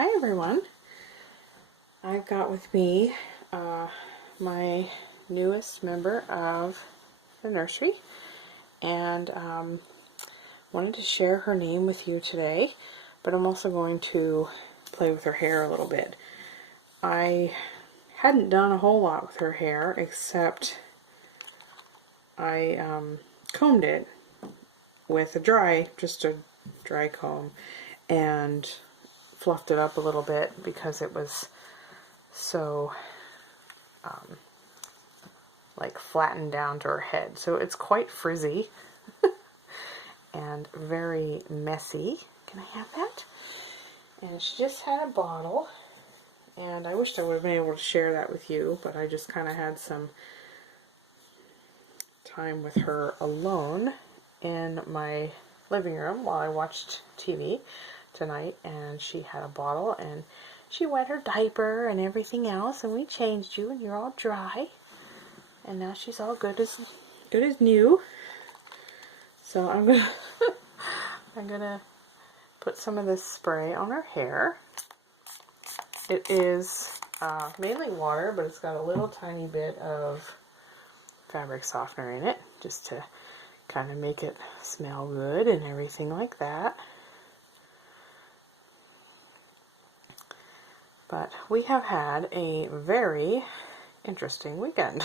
Hi everyone. I've got with me my newest member of the nursery, and wanted to share her name with you today, but I'm also going to play with her hair a little bit. I hadn't done a whole lot with her hair, except I combed it with just a dry comb, and fluffed it up a little bit because it was so like flattened down to her head. So it's quite frizzy and very messy. Can I have that? And she just had a bottle, and I wished I would have been able to share that with you, but I just kind of had some time with her alone in my living room while I watched TV tonight, and she had a bottle, and she wet her diaper and everything else, and we changed you, and you're all dry, and now she's all good as new. So I'm gonna put some of this spray on her hair. It is mainly water, but it's got a little tiny bit of fabric softener in it, just to kind of make it smell good and everything like that. But we have had a very interesting weekend.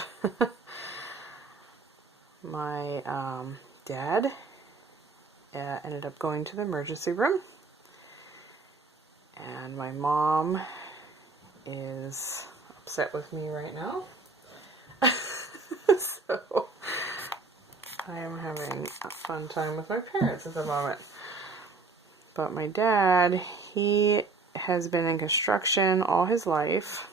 My dad ended up going to the emergency room, and my mom is upset with me right now. So I am having a fun time with my parents at the moment. But my dad, he has been in construction all his life,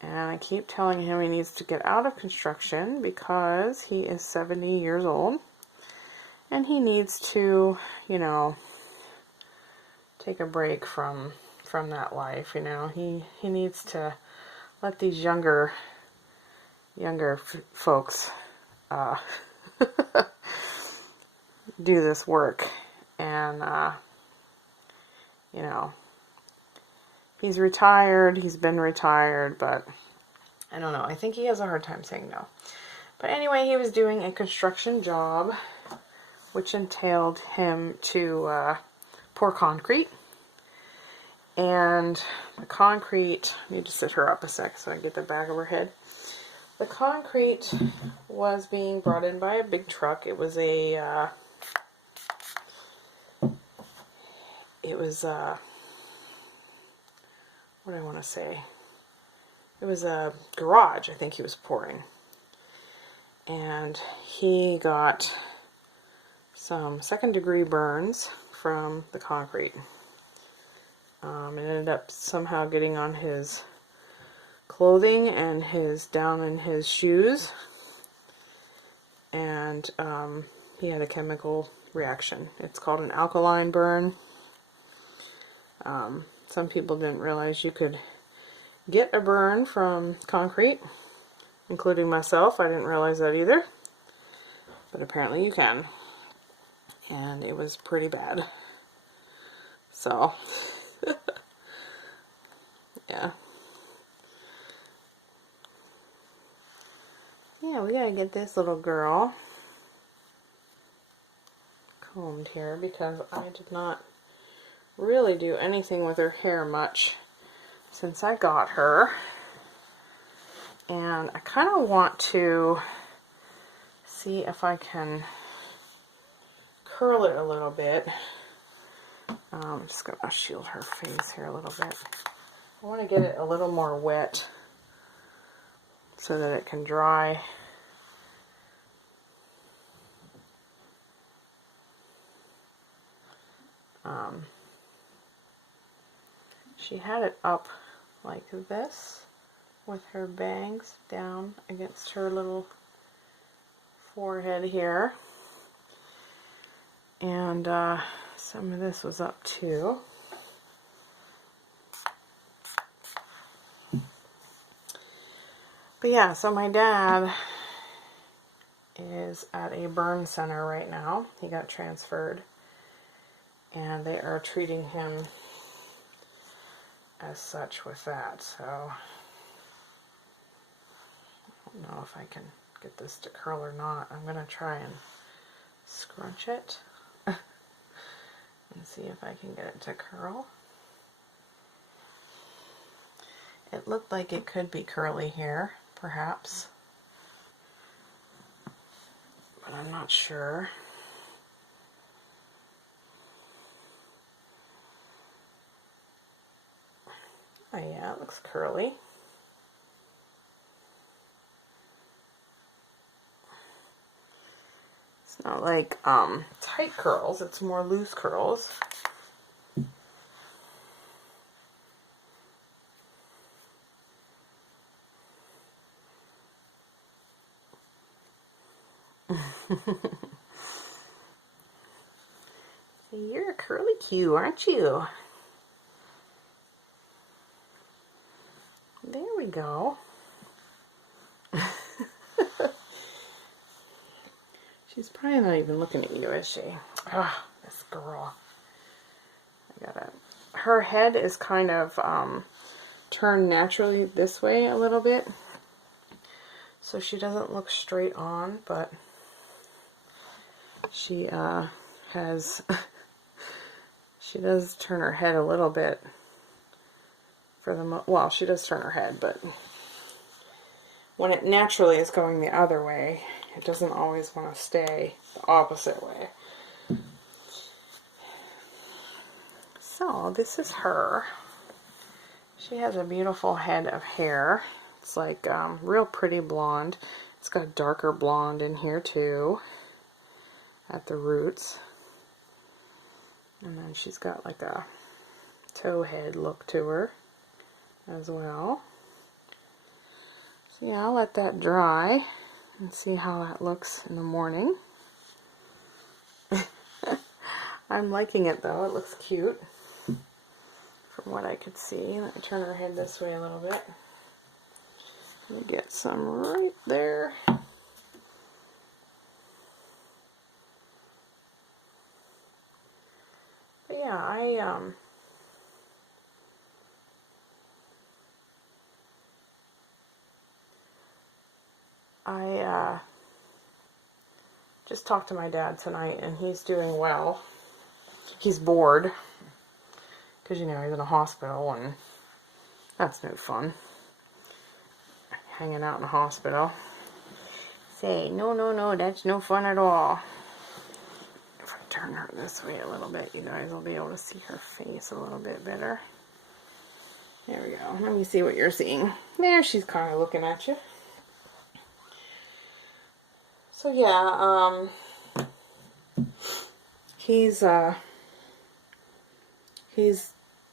and I keep telling him he needs to get out of construction because he is 70 years old and he needs to, you know, take a break from that life. You know, he needs to let these younger folks do this work. And you know, he's retired, he's been retired, but I don't know, I think he has a hard time saying no. But anyway, he was doing a construction job, which entailed him to pour concrete. And the concrete, I need to sit her up a sec so I get the back of her head. The concrete was being brought in by a big truck. It was a what do I want to say? It was a garage, I think he was pouring. And he got some second-degree burns from the concrete. It ended up somehow getting on his clothing and down in his shoes. And he had a chemical reaction. It's called an alkaline burn. Some people didn't realize you could get a burn from concrete, including myself. I didn't realize that either, but apparently you can, and it was pretty bad. So yeah, we gotta get this little girl combed here, because I did not really do anything with her hair much since I got her, and I kind of want to see if I can curl it a little bit. I'm just going to shield her face here a little bit. I want to get it a little more wet so that it can dry. She had it up like this with her bangs down against her little forehead here, and some of this was up too. But yeah, so my dad is at a burn center right now. He got transferred, and they are treating him as such with that, so I don't know if I can get this to curl or not. I'm going to try and scrunch it and see if I can get it to curl. It looked like it could be curly here, perhaps, but I'm not sure. Oh yeah, it looks curly. It's not like tight curls, it's more loose curls. You're a curly Q, aren't you? There we go. She's probably not even looking at you, is she? Ah, this girl. Her head is kind of turned naturally this way a little bit, so she doesn't look straight on, but she has she does turn her head a little bit for the well, she does turn her head, but when it naturally is going the other way, it doesn't always want to stay the opposite way. So this is her. She has a beautiful head of hair. It's like real pretty blonde. It's got darker blonde in here too at the roots. And then she's got like a tow head look to her as well. So yeah, I'll let that dry and see how that looks in the morning. I'm liking it though, it looks cute from what I could see. Let me turn her head this way a little bit. Let me get some right there. But yeah, I just talked to my dad tonight, and he's doing well. He's bored because, you know, he's in a hospital, and that's no fun. Hanging out in a hospital. Say, no, that's no fun at all. If I turn her this way a little bit, you guys will be able to see her face a little bit better. There we go. Let me see what you're seeing. There, she's kind of looking at you. So yeah,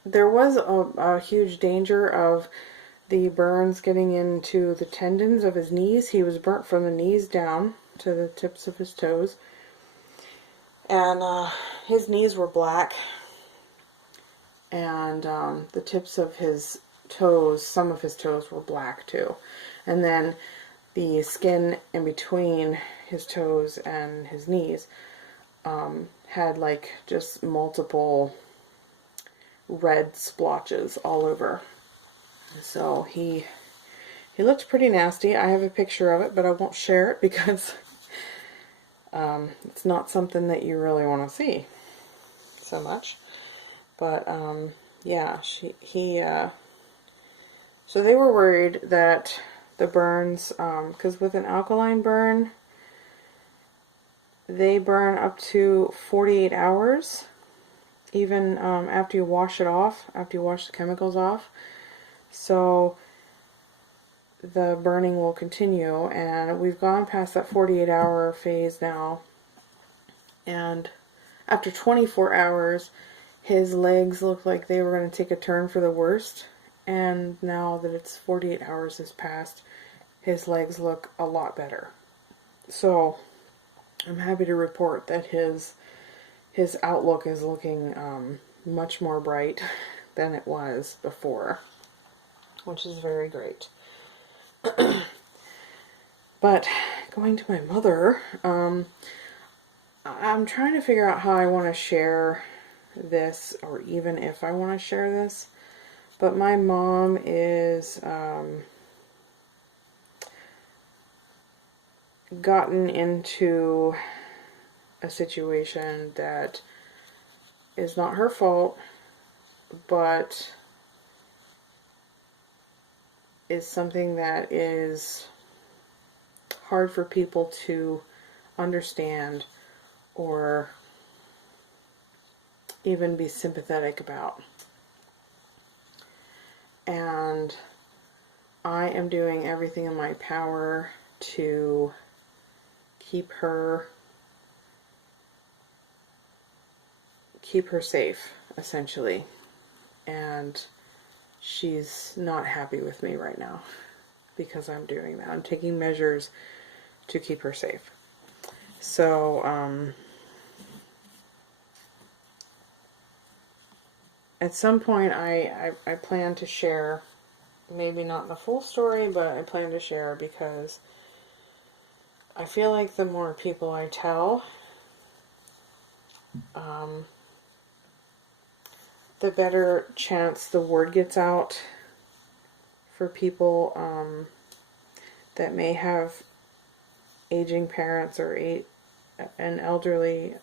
there was a huge danger of the burns getting into the tendons of his knees. He was burnt from the knees down to the tips of his toes. And his knees were black. And the tips of his toes, some of his toes were black too. And then the skin in between his toes and his knees had like just multiple red splotches all over. So he looked pretty nasty. I have a picture of it, but I won't share it because it's not something that you really want to see so much. But yeah, so they were worried that the burns, because with an alkaline burn, they burn up to 48 hours, even after you wash it off, after you wash the chemicals off. So the burning will continue, and we've gone past that 48-hour phase now. And after 24 hours, his legs looked like they were going to take a turn for the worst. And now that it's 48 hours has passed, his legs look a lot better. So I'm happy to report that his outlook is looking much more bright than it was before, which is very great. But going to my mother, I'm trying to figure out how I want to share this, or even if I want to share this. But my mom is gotten into a situation that is not her fault, but is something that is hard for people to understand or even be sympathetic about. And I am doing everything in my power to keep her safe, essentially. And she's not happy with me right now because I'm doing that. I'm taking measures to keep her safe. So, at some point I plan to share, maybe not the full story, but I plan to share because I feel like the more people I tell, the better chance the word gets out for people that may have aging parents or an elderly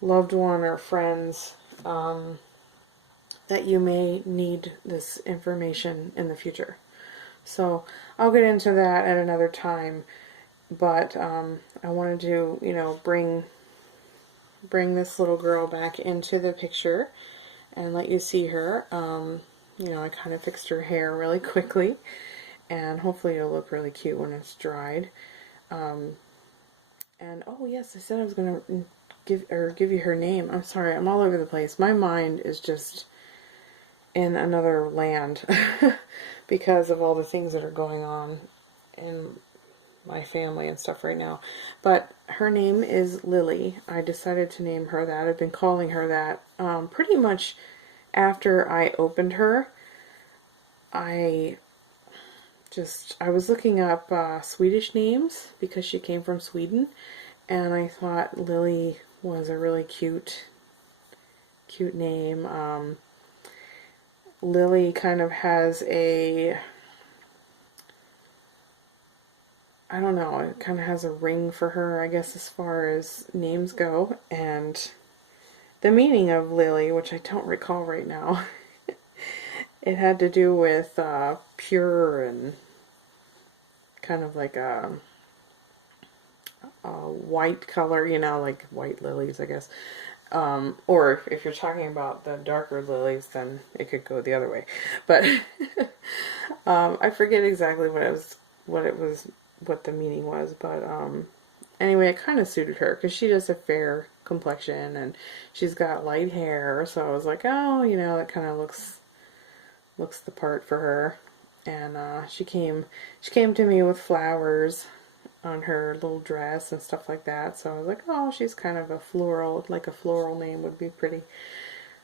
loved one or friends that you may need this information in the future. So I'll get into that at another time, but I wanted to, you know, bring this little girl back into the picture and let you see her. You know, I kind of fixed her hair really quickly, and hopefully it'll look really cute when it's dried. And oh yes, I said I was gonna give you her name. I'm sorry, I'm all over the place. My mind is just in another land because of all the things that are going on in my family and stuff right now. But her name is Lily. I decided to name her that. I've been calling her that pretty much after I opened her. I was looking up Swedish names because she came from Sweden, and I thought Lily was a really cute name. Lily kind of has a, I don't know, it kind of has a ring for her, I guess, as far as names go. And the meaning of Lily, which I don't recall right now, it had to do with pure and kind of like a white color, you know, like white lilies, I guess. Or if you're talking about the darker lilies, then it could go the other way. But I forget exactly what the meaning was. But anyway, it kind of suited her because she does a fair complexion and she's got light hair. So I was like, oh, you know, that kind of looks the part for her. And she came to me with flowers on her little dress and stuff like that. So I was like, oh, she's kind of a floral, like a floral name would be pretty.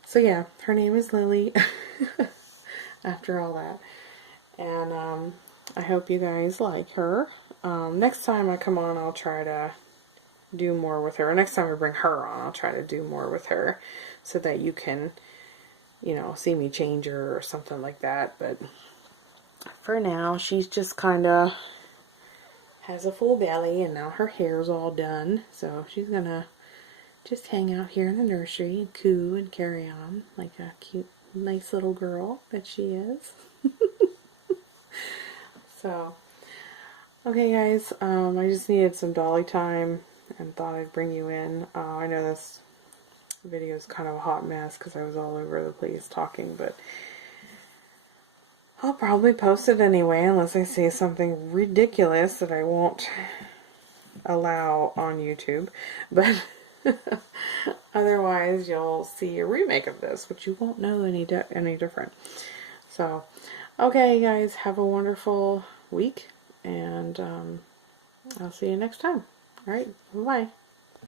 So yeah, her name is Lily after all that. And I hope you guys like her. Next time I come on, I'll try to do more with her. Next time I bring her on, I'll try to do more with her so that you can, you know, see me change her or something like that. But for now, she's just kind of has a full belly, and now her hair's all done, so she's gonna just hang out here in the nursery and coo and carry on like a cute, nice little girl that she is. So, okay guys, I just needed some dolly time and thought I'd bring you in. I know this video is kind of a hot mess because I was all over the place talking, but I'll probably post it anyway unless I say something ridiculous that I won't allow on YouTube. But otherwise you'll see a remake of this, which you won't know any different. So, okay guys, have a wonderful week, and I'll see you next time. Alright, bye.